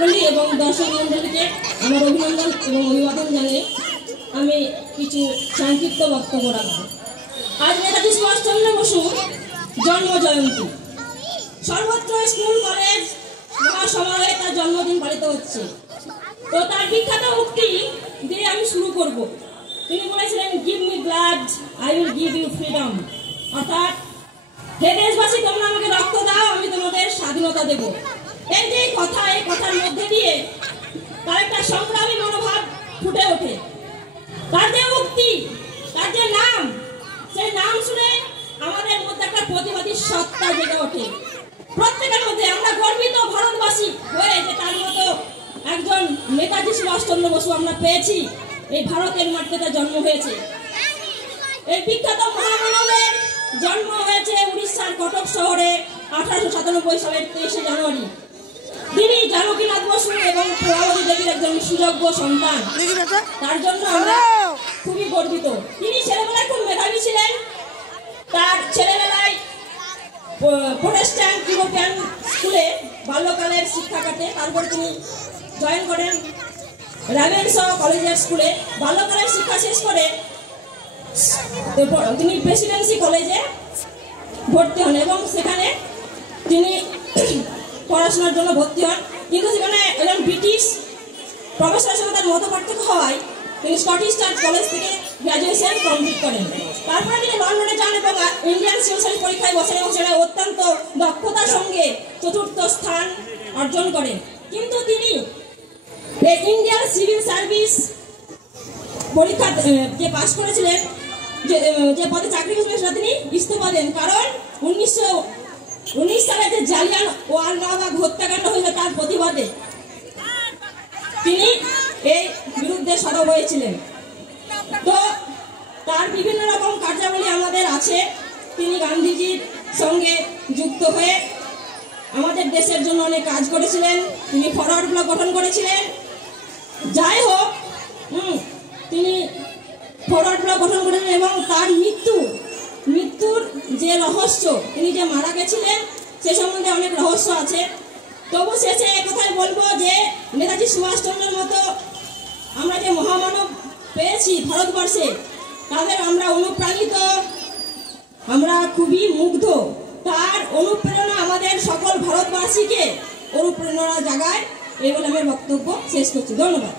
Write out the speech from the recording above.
এবং দর্শক মন্ডলীকে আমার অভিনন্দন এবং অভিবাদন জানিয়ে আমি কিছু সংক্ষিপ্ত বক্তব্য রাখব। আজ নেতাজি সুভাষচন্দ্র বসু জন্ম জয়ন্তী। সর্বত্র স্কুল কলেজ মহাসমারোহে তার জন্মদিন পালিত হচ্ছে। তো তার বিখ্যাত উক্তি দিয়ে আমি শুরু করব। তিনি বলেছিলেন, give me blood, I will give you freedom. অর্থাৎ, হে দেশবাসী, তোমরা আমাকে রক্ত দাও, আমি তোমাদের স্বাধীনতা দেব। এই যে কথা, এই কথার মধ্যে দিয়ে তার একটা সংগ্রামী মনোভাব ফুটে ওঠে। তার যে উক্তি, তার যে নাম, সেই নাম শুনে আমাদের মধ্যে একটা প্রতিবাদী সত্তা জেগে ওঠে। প্রত্যেকের মধ্যে আমরা গর্বিত ভারতবাসী হয়ে যে তার মতো একজন নেতাজি সুভাষচন্দ্র বসু আমরা পেয়েছি। এই ভারতের মাটিতে তার জন্ম হয়েছে। এই বিখ্যাত মহামানবের জন্ম হয়েছে উড়িষ্যার কটক শহরে 1897 সালের 23 জানুয়ারি। তিনি জানকীনাথ বসু এবং প্রভাবতী দেবীর একজন সুযোগ্য সন্তান। তার জন্য আমরা খুবই গর্বিত। তিনি ছেলেবেলায় খুব মেধাবী ছিলেন। তার ছেলেবেলায় প্রোটেস্ট্যান্ট ইউরোপিয়ান স্কুলে বাল্যকালের শিক্ষা কাটে। তারপর তিনি জয়েন করেন র্যাভেনশ কলেজের স্কুলে। বাল্যকালের শিক্ষা শেষ করে তিনি প্রেসিডেন্সি কলেজে ভর্তি হন এবং সেখানে তিনি পড়াশোনার জন্য ভর্তি হন। কিন্তু সেখানে একজন ব্রিটিশ প্রফেসরের সঙ্গে তার মত পার্থক্য হওয়ায় তিনি স্কটিশ চার্চ কলেজ থেকে গ্র্যাজুয়েশন কমপ্লিট করেন। তারপরে তিনি লন্ডনে যান এবং ইন্ডিয়ান সিভিল সার্ভিস পরীক্ষায় বছরে অত্যন্ত দক্ষতার সঙ্গে 4র্থ স্থান অর্জন করেন। কিন্তু তিনি ইন্ডিয়ান সিভিল সার্ভিস পরীক্ষা যে পাশ করেছিলেন, যে পদে চাকরি করেছিলেন, সেটা তিনি ইস্তফা দেন। কারণ 1919 সালে যে জালিয়ানওয়ালাবাগ হত্যাকাণ্ড হয়েছে তার প্রতিবাদে তিনি এই বিরুদ্ধে সরব হয়েছিলেন। তো তার বিভিন্ন রকম কার্যাবলী আমাদের আছে। তিনি গান্ধীজির সঙ্গে যুক্ত হয়ে আমাদের দেশের জন্য অনেক কাজ করেছিলেন। তিনি ফরওয়ার্ড ব্লক গঠন করেছিলেন। যাই হোক, তিনি ফরওয়ার্ড ব্লক গঠন করেছিলেন এবং তার মৃত্যুর যে রহস্য, তিনি যে মারা গেছিলেন সে সম্বন্ধে অনেক রহস্য আছে। তবু শেষে একথাই বলবো যে নেতাজি সুভাষচন্দ্রের মতো আমরা যে মহামানব পেয়েছি ভারতবর্ষে, তাদের আমরা অনুপ্রাণিত, আমরা খুবই মুগ্ধ। তার অনুপ্রেরণা আমাদের সকল ভারতবাসীকে অনুপ্রেরণা জাগায়। এই বলে আমার বক্তব্য শেষ করছি। ধন্যবাদ।